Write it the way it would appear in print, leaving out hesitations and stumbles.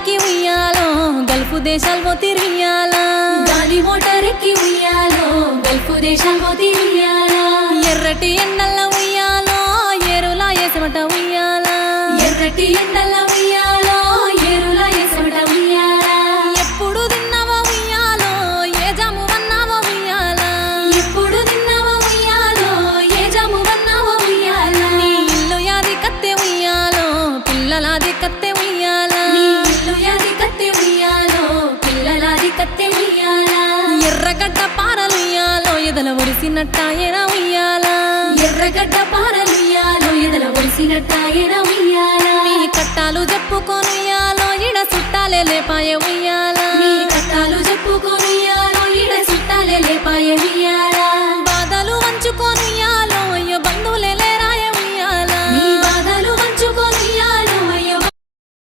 ఎక్కి ఉయ్యాలో గల్ఫ్ దేశాలు పోతి ఉయ్యాలా గాలి మోటార్ ఎక్కి ఉయ్యాలో గల్ఫ్ దేశాలు పోతి ఉయ్యాలా ఎర్రటి ఎండల్ల ఉయ్యాలో ఏరులా ఏసమట ఉయ్యాలా ఎర్రటి ఎండల్ల ఉయ్యాలో ఏరులా ఏసమట ఉయ్యాలా ఎప్పుడు తిన్నావో ఉయ్యాలో ఏ జాము వన్నావో ఉయ్యాలా ఎప్పుడు తిన్నావో ఉయ్యాలో ఏ జాము వన్నావో ఉయ్యాలా నీ ఇల్లు యాది కత్తె ఉయ్యాలో పిల్లలాది కత్తె ఉయ్యాలా నీ ఇల్లు యాది కత్తె ఉయ్యాలో పిల్లలాది కత్తె ఉయ్యాలా ఎర్రగడ్డ పారలుయ్యాలో ఎదల ఒడిసినట్టాయన ఉయ్యాలా ఎర్రగడ్డ పారలుయ్యాలో ఎదల ఒడిసినట్టాయన ఉయ్యాలా నీ కట్టాలు చెప్పుకొనుయ్యాలో ఇడ చుట్టాలే లేపాయే